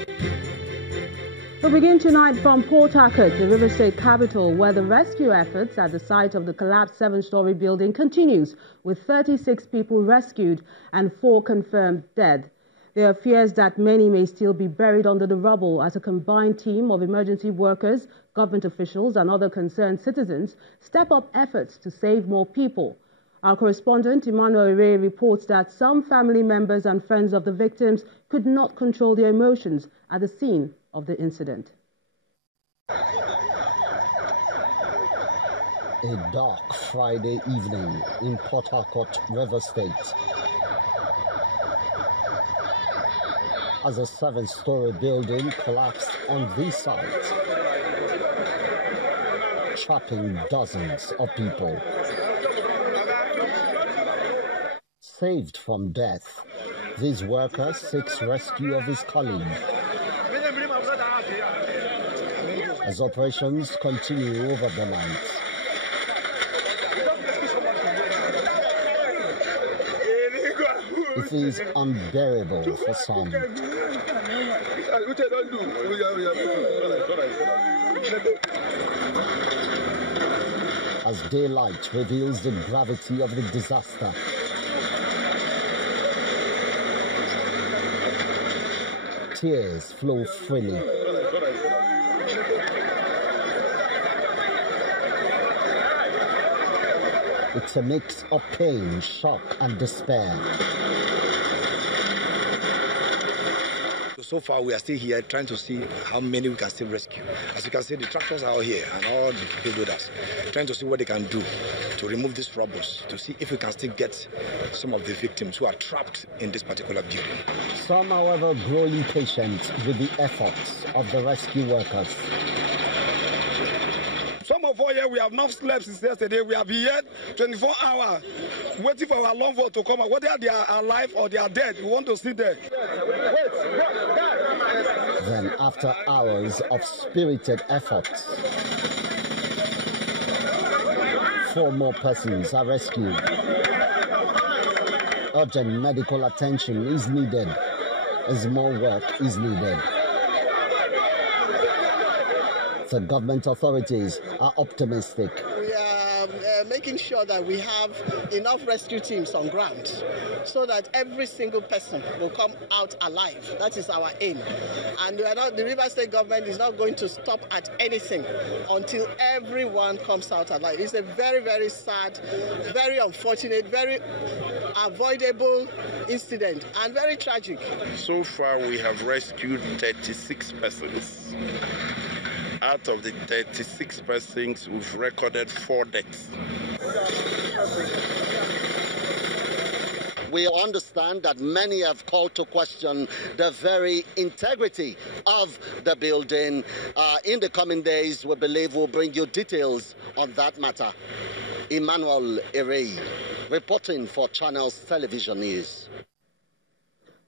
We begin tonight from Port Harcourt, the River State capital, where the rescue efforts at the site of the collapsed 7-story building continues, with 36 people rescued and 4 confirmed dead. There are fears that many may still be buried under the rubble as a combined team of emergency workers, government officials and other concerned citizens step up efforts to save more people. Our correspondent, Emmanuel Ray, reports that some family members and friends of the victims could not control their emotions at the scene of the incident. A dark Friday evening in Port Harcourt, River State, as a 7-story building collapsed on this site, trapping dozens of people. Saved from death, this worker seeks rescue of his colleague. As operations continue over the night, it is unbearable for some. As daylight reveals the gravity of the disaster, tears flow freely. It's a mix of pain, shock, and despair. So far, we are still here trying to see how many we can still rescue. As you can see, the tractors are out here and all the people with us, trying to see what they can do to remove these rubbles, to see if we can still get some of the victims who are trapped in this particular building. Some, however, grow impatient with the efforts of the rescue workers. Some of us here, we have not slept since yesterday. We have been here 24 hours waiting for our long vote to come out. Whether they are alive or they are dead, we want to see them. Then, after hours of spirited efforts, 4 more persons are rescued. Urgent medical attention is needed as more work is needed. The government authorities are optimistic. We are making sure that we have enough rescue teams on ground so that every single person will come out alive. That is our aim. And the River State government is not going to stop at anything until everyone comes out alive. It's a very, very sad, very unfortunate, very avoidable incident and very tragic. So far, we have rescued 36 persons. Out of the 36 persons, we've recorded 4 deaths. We understand that many have called to question the very integrity of the building. In the coming days, we believe we'll bring you details on that matter. Emmanuel Ere, reporting for Channels Television News.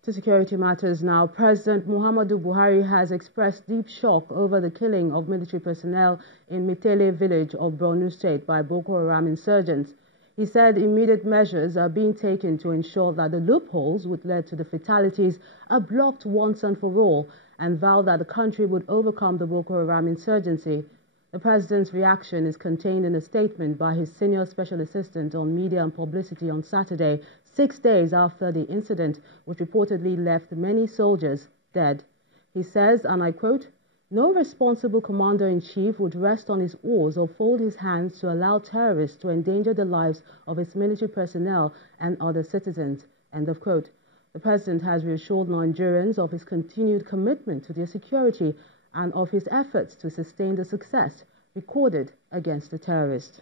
To security matters now, President Muhammadu Buhari has expressed deep shock over the killing of military personnel in Mitele village of Benue State by Boko Haram insurgents. He said immediate measures are being taken to ensure that the loopholes which led to the fatalities are blocked once and for all, and vowed that the country would overcome the Boko Haram insurgency. The president's reaction is contained in a statement by his senior special assistant on media and publicity on Saturday, 6 days after the incident, which reportedly left many soldiers dead. He says, and I quote, "No responsible commander-in-chief would rest on his oars or fold his hands to allow terrorists to endanger the lives of his military personnel and other citizens." End of quote. The president has reassured Nigerians of his continued commitment to their security and of his efforts to sustain the success recorded against the terrorists.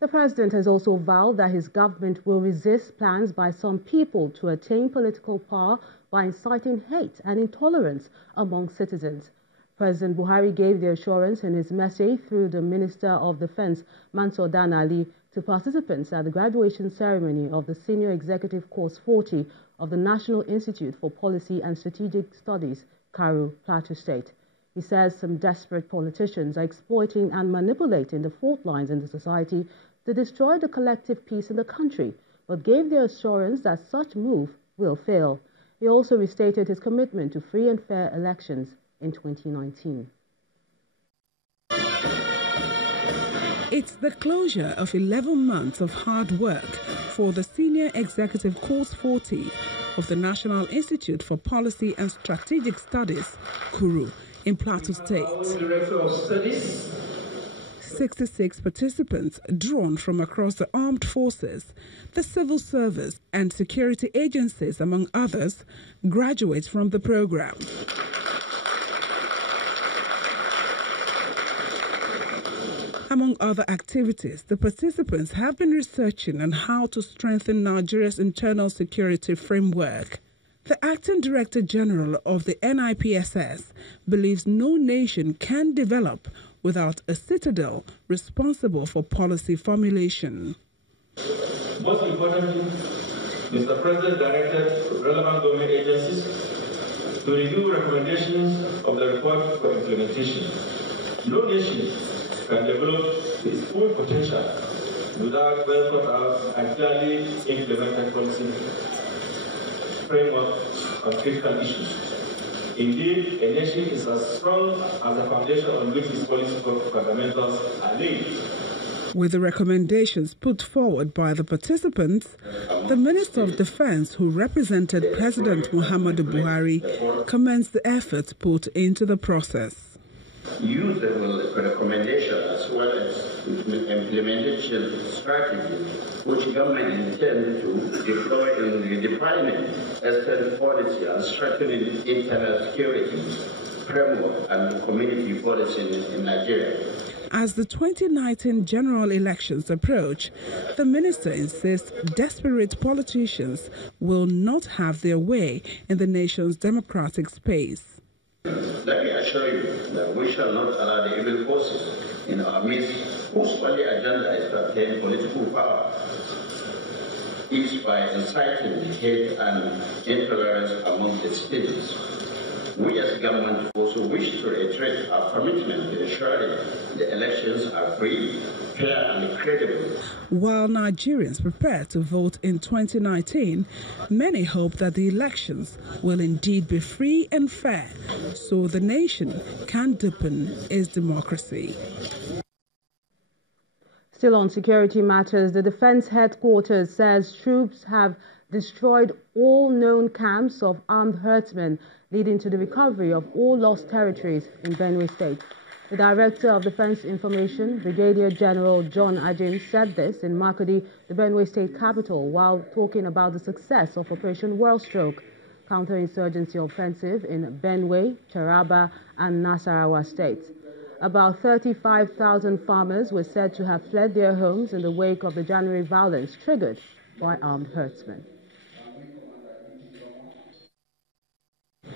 The president has also vowed that his government will resist plans by some people to attain political power by inciting hate and intolerance among citizens. President Buhari gave the assurance in his message through the Minister of Defense, Mansour Dan Ali, to participants at the graduation ceremony of the Senior Executive Course 40 of the National Institute for Policy and Strategic Studies, Karu, Plateau State. He says some desperate politicians are exploiting and manipulating the fault lines in the society to destroy the collective peace in the country, but gave their assurance that such move will fail. He also restated his commitment to free and fair elections in 2019. It's the closure of 11 months of hard work for the Senior Executive Course 40 of the National Institute for Policy and Strategic Studies, Kuru, in Plateau State. 66 participants drawn from across the armed forces, the civil service and security agencies, among others, graduate from the program. Among other activities, the participants have been researching on how to strengthen Nigeria's internal security framework. The Acting Director General of the NIPSS believes no nation can develop without a citadel responsible for policy formulation. Most importantly, Mr. President directed relevant government agencies to review recommendations of the report for implementation. No nation can develop its full potential without well thought out and clearly implemented policy framework on critical issues. Indeed, a nation is as strong as the foundation on which its policy fundamentals are laid. With the recommendations put forward by the participants, the Minister of Defense, who represented President Muhammadu Buhari, commends the efforts put into the process. Use the recommendation as well as implementation strategy which government intends to deploy in the defining external policy and strengthening internal security framework and community policy in Nigeria. As the 2019 general elections approach, the minister insists desperate politicians will not have their way in the nation's democratic space. Let me assure you that we shall not allow the evil forces in our midst whose only agenda is to obtain political power, each by inciting hate and intolerance among the citizens. We as government also wish to reiterate our commitment to ensuring the elections are free, fair and credible. While Nigerians prepare to vote in 2019, many hope that the elections will indeed be free and fair so the nation can deepen its democracy. Still on security matters, the Defense Headquarters says troops have destroyed all known camps of armed herdsmen, leading to the recovery of all lost territories in Benue State. The Director of Defense Information, Brigadier General John Ajim, said this in Makurdi, the Benue State capital, while talking about the success of Operation Whirlstroke, counterinsurgency offensive in Benue, Taraba and Nasarawa states. About 35,000 farmers were said to have fled their homes in the wake of the January violence triggered by armed herdsmen.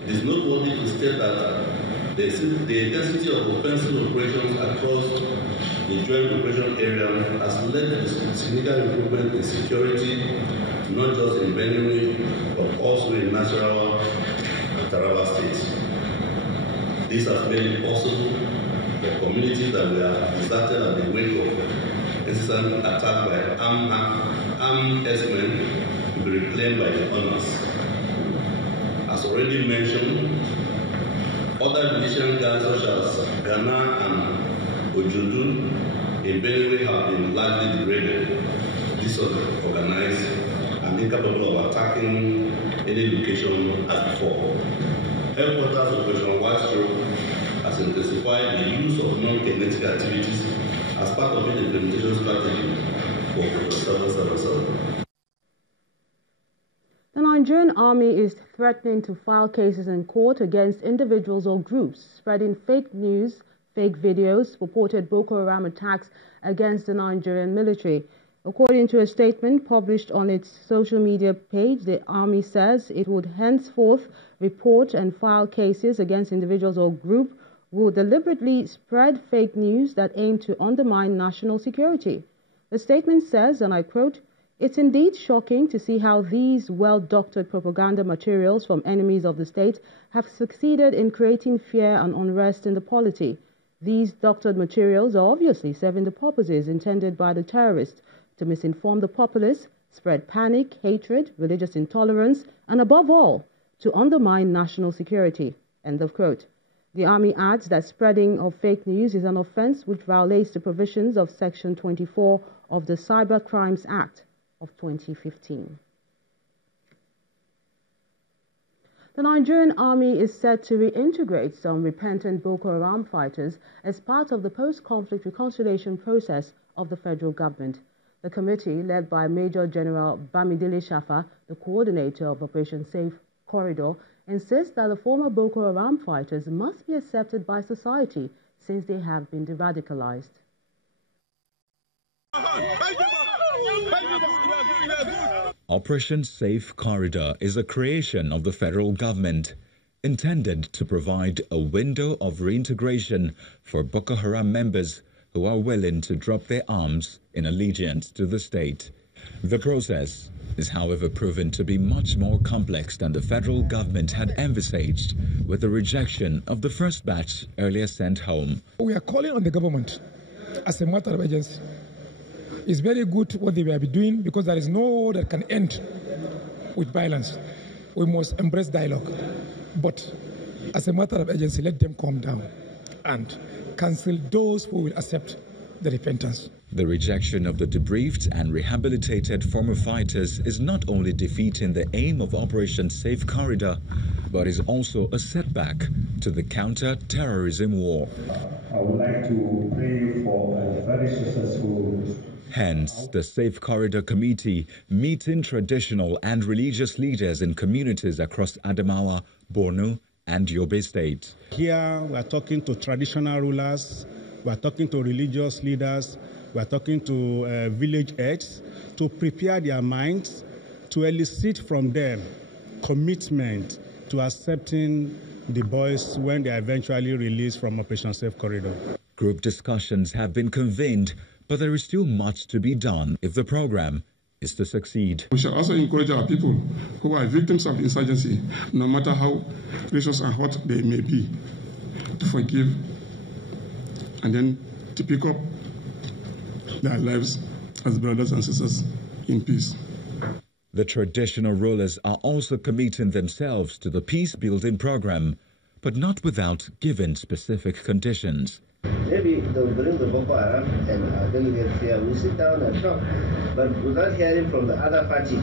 It is noteworthy to state that the intensity of offensive operations across the joint operation area has led to significant improvement in security, not just in Benue, but also in Nasarawa and Taraba states. This has made it possible for communities that were deserted at the wake of incessant attack by armed herdsmen to be reclaimed by the owners. As already mentioned, other militias such as Ghana and Ojodu in Benue have been largely degraded, disorganized, and incapable of attacking any location as before. Headquarters Operation Whirlstroke has intensified the use of non-kinetic activities as part of the implementation strategy for 777. The Nigerian Army is threatening to file cases in court against individuals or groups spreading fake news, fake videos, purported Boko Haram attacks against the Nigerian military. According to a statement published on its social media page, the Army says it would henceforth report and file cases against individuals or groups who deliberately spread fake news that aim to undermine national security. The statement says, and I quote, "It's indeed shocking to see how these well-doctored propaganda materials from enemies of the state have succeeded in creating fear and unrest in the polity. These doctored materials are obviously serving the purposes intended by the terrorists to misinform the populace, spread panic, hatred, religious intolerance, and above all, to undermine national security. End of quote. The Army adds that spreading of fake news is an offence which violates the provisions of Section 24 of the Cyber Crimes Act of 2015. The Nigerian Army is set to reintegrate some repentant Boko Haram fighters as part of the post-conflict reconciliation process of the federal government. The committee, led by Major General Bamidele Shafa, the coordinator of Operation Safe Corridor, insists that the former Boko Haram fighters must be accepted by society since they have been de-radicalized. Operation Safe Corridor is a creation of the federal government intended to provide a window of reintegration for Boko Haram members who are willing to drop their arms in allegiance to the state. The process is, however, proven to be much more complex than the federal government had envisaged, with the rejection of the first batch earlier sent home. We are calling on the government as a matter of urgency. It's very good what they will be doing because there is no war that can end with violence. We must embrace dialogue. But as a matter of urgency, let them calm down and cancel those who will accept the repentance. The rejection of the debriefed and rehabilitated former fighters is not only defeating the aim of Operation Safe Corridor, but is also a setback to the counter-terrorism war. I would like to pray for a very successful. Hence, the Safe Corridor Committee meeting traditional and religious leaders in communities across Adamawa, Borno, and Yobe State. Here, we are talking to traditional rulers, we are talking to religious leaders, we are talking to village heads to prepare their minds, to elicit from them commitment to accepting the boys when they are eventually released from Operation Safe Corridor. Group discussions have been convened, but there is still much to be done if the program is to succeed. We shall also encourage our people who are victims of insurgency, no matter how precious and hot they may be, to forgive and then to pick up their lives as brothers and sisters in peace. The traditional rulers are also committing themselves to the peace-building program, but not without giving specific conditions. Maybe they'll bring the Boko Haram and delegates here. We'll sit down and talk. But without hearing from the other party,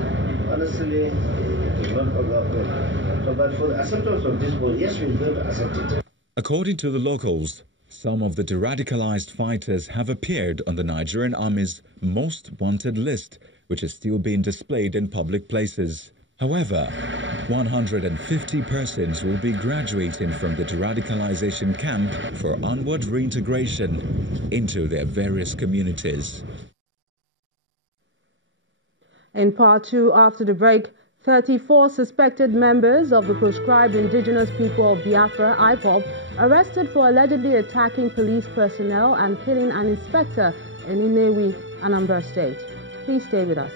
honestly, it will not go well. So, but for the acceptance of this goal, yes, we're going to accept it. According to the locals, some of the de-radicalized fighters have appeared on the Nigerian Army's most wanted list, which is still being displayed in public places. However, 150 persons will be graduating from the de-radicalization camp for onward reintegration into their various communities. In part two, after the break, 34 suspected members of the proscribed indigenous people of Biafra, IPOB, arrested for allegedly attacking police personnel and killing an inspector in Inewi, Anambra State. Please stay with us.